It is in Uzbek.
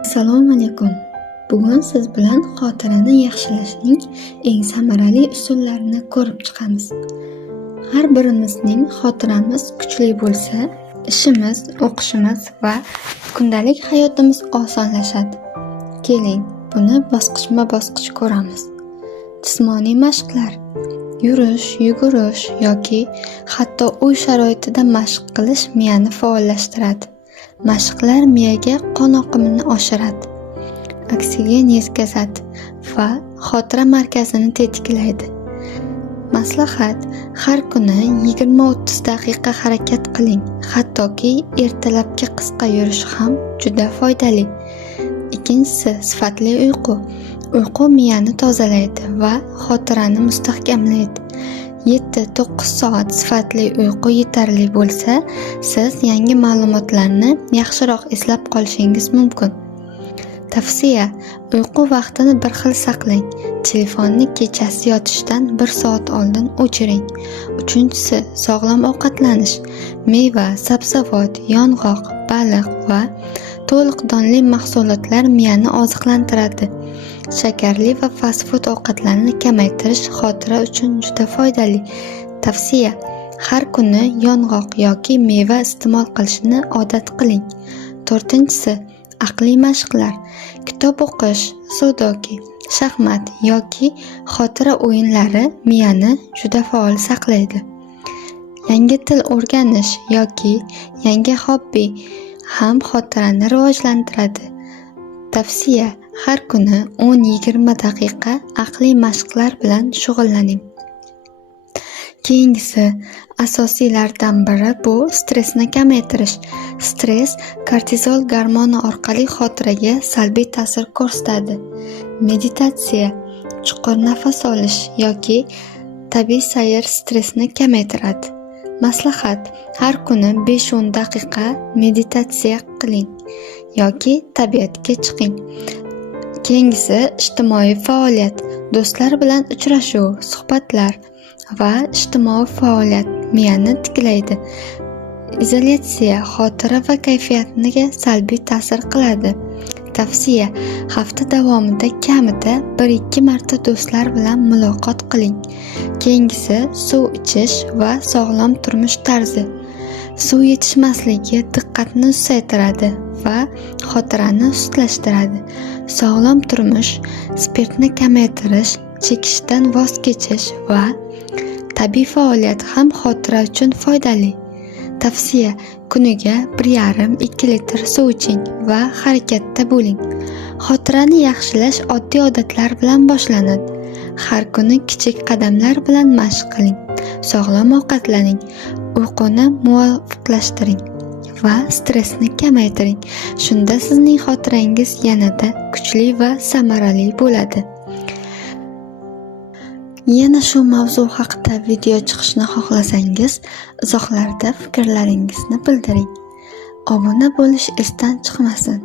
Assalomu alaykum. Bugun siz bilan xotirani yaxshilashning eng samarali usullarini ko'rib chiqamiz. Har birimizning xotiramiz kuchli bo'lsa, ishimiz, o'qishimiz va kundalik hayotimiz osonlashadi. Keling, buni bosqichma-bosqich ko'ramiz. Jismoniy mashqlar, yurish, yugurish yoki hatto uy sharoitida mashq qilish miyani faollashtiradi. Mashqlar miyaga qon oqimini oshiradi, oksigen yetkazadi va xotira markazini tetiklaydi. Maslahat: har kuni 20-30 daqiqa harakat qiling, hattoki ertalabki qisqa yurish ham juda foydali. Ikkinchisi, sifatli uyqu. Uyqu miyani tozalaydi va xotirani mustahkamlaydi. 7-9 soat sifatli uyqu yetarli bo'lsa, siz yangi ma'lumotlarni yaxshiroq eslab qolishingiz mumkin. Tavsiya: uyqu vaqtini bir xil saqlang. Telefonni kechasi yotishdan 1 soat oldin o'chiring. Uchinchisi, sog'lom ovqatlanish. Meva, sabzavot, yong'oq, baliq va to'liq donli mahsulotlar miyani oziqlantiradi. Shakarli va fast food ovqatlarni kamaytirish xotira uchun juda foydali. Tavsiya: har kuni yong'oq yoki meva iste'mol qilishni odat qiling. To'rtinchisi, aqliy mashqlar. Kitob o'qish, sudoku, shaxmat yoki xotira o'yinlari miyani juda faol saqlaydi. Yangi til o'rganish yoki yangi hobbi ham xotirani rivojlantiradi. Tavsiya: har kuni 10-20 daqiqa aqliy mashqlar bilan shug'ullaning. Keyingisi, asosiylardan biri bu stressni kamaytirish. Stress kortizol gormoni orqali xotiraga salbiy ta'sir ko'rsatadi. Meditatsiya, chuqur nafas olish yoki tabiiy sayr stressni kamaytiradi. Maslahat: har kuni 5-10 daqiqa meditatsiya qiling yoki tabiatga chiqing. Keyingisi, ijtimoiy faoliyat. Do'stlar bilan uchrashuv, suhbatlar va ijtimoiy faoliyat miyani tiklaydi. Izolyatsiya xotira va kayfiyatga salbiy ta'sir qiladi. Tavsiya: hafta davomida kamida 1-2 marta do'stlar bilan muloqot qiling. Keyingisi, suv ichish va sog'lom turmush tarzi. Suv yetishmasligi diqqatni susaytiradi va xotirani sustlashtiradi. Sog'lom turmush, spirtni kamaytirish, chekishdan voz kechish va tabiiy faoliyat ham xotira uchun foydali. Tavsiya: kuniga 1,5-2 litr suv iching va harakatda bo'ling. Xotirani yaxshilash oddiy odatlar bilan boshlanadi. Har kuni kichik qadamlar bilan mashq qiling. Sog'lom ovqatlaning, uyquni muvofiqlashtiring va stressni kamaytiring. Shunda sizning xotirangiz yanada kuchli va samarali bo'ladi. Yana shu mavzu haqida video chiqishni xohlasangiz, izohlarda fikrlaringizni bildiring. Obuna bo'lish esdan chiqmasin.